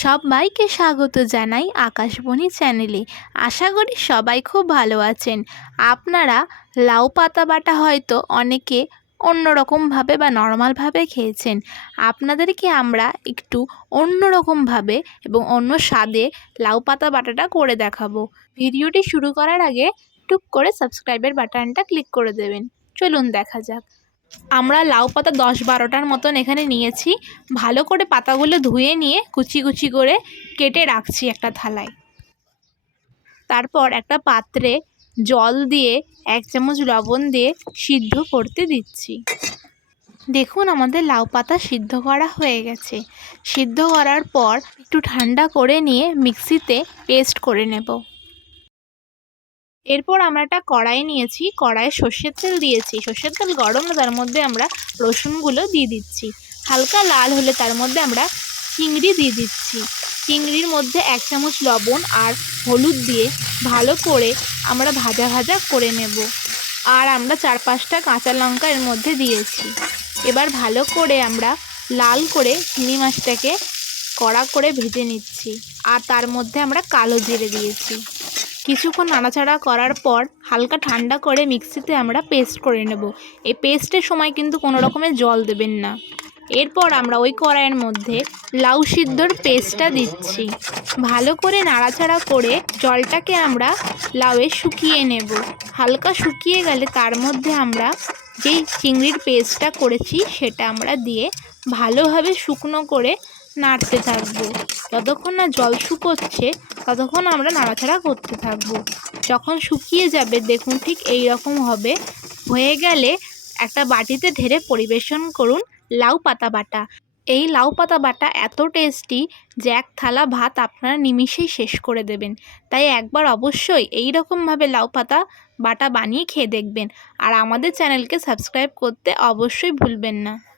সবাইকে স্বাগত জানাই আকাশবণী চ্যানেলে। আশা করি সবাই খুব ভালো আছেন। আপনারা লাউ পাতা বাটা হয়তো অনেকে অন্যরকমভাবে বা নর্মালভাবে খেয়েছেন। আপনাদেরকে আমরা একটু অন্য রকমভাবে এবং অন্য স্বাদে লাউ পাতা বাটাটা করে দেখাবো। ভিডিওটি শুরু করার আগে টুক করে সাবস্ক্রাইবের বাটনটা ক্লিক করে দেবেন। চলুন দেখা যাক। আমরা লাউ পাতা দশ বারোটার মতন এখানে নিয়েছি। ভালো করে পাতাগুলো ধুয়ে নিয়ে কুচি কুচি করে কেটে রাখছি একটা থালায়। তারপর একটা পাত্রে জল দিয়ে এক চামচ লবণ দিয়ে সিদ্ধ করতে দিচ্ছি। দেখুন আমাদের লাউ পাতা সিদ্ধ করা হয়ে গেছে। সিদ্ধ করার পর একটু ঠান্ডা করে নিয়ে মিক্সিতে পেস্ট করে নেব। এরপর আমরা একটা কড়াই নিয়েছি, কড়াইয়ে সর্ষের তেল দিয়েছি। সর্ষের তেল গরম তার মধ্যে আমরা রসুনগুলো দিয়ে দিচ্ছি। হালকা লাল হলে তার মধ্যে আমরা চিংড়ি দিয়ে দিচ্ছি। চিংড়ির মধ্যে এক চামচ লবণ আর হলুদ দিয়ে ভালো করে আমরা ভাজা ভাজা করে নেব। আর আমরা চার পাঁচটা কাঁচা লঙ্কা এর মধ্যে দিয়েছি। এবার ভালো করে আমরা লাল করে চিংড়ি মাছটাকে কড়া করে ভেজে নিচ্ছি। আর তার মধ্যে আমরা কালো জিরে দিয়েছি। কিছুক্ষণ নাড়াচাড়া করার পর হালকা ঠান্ডা করে মিক্সিতে আমরা পেস্ট করে নেব। এই পেস্টের সময় কিন্তু কোনো রকমের জল দেবেন না। এরপর আমরা ওই কড়াইয়ের মধ্যে লাউ সিদ্ধর পেস্টটা দিচ্ছি। ভালো করে নাড়াচাড়া করে জলটাকে আমরা লাউয়ে শুকিয়ে নেব। হালকা শুকিয়ে গেলে তার মধ্যে আমরা যেই চিংড়ির পেস্টটা করেছি সেটা আমরা দিয়ে ভালোভাবে শুকনো করে নাড়তে থাকব। যতক্ষণ না জল শুকোচ্ছে, ততক্ষণ আমরা নাড়াচাড়া করতে থাকব। যখন শুকিয়ে যাবে, দেখুন ঠিক এই রকম হবে। হয়ে গেলে একটা বাটিতে ঢেলে পরিবেশন করুন লাউ পাতা বাটা। এই লাউ পাতা বাটা এত টেস্টি যে এক থালা ভাত আপনারা নিমিষেই শেষ করে দেবেন। তাই একবার অবশ্যই এই রকমভাবে লাউ পাতা বাটা বানিয়ে খেয়ে দেখবেন। আর আমাদের চ্যানেলকে সাবস্ক্রাইব করতে অবশ্যই ভুলবেন না।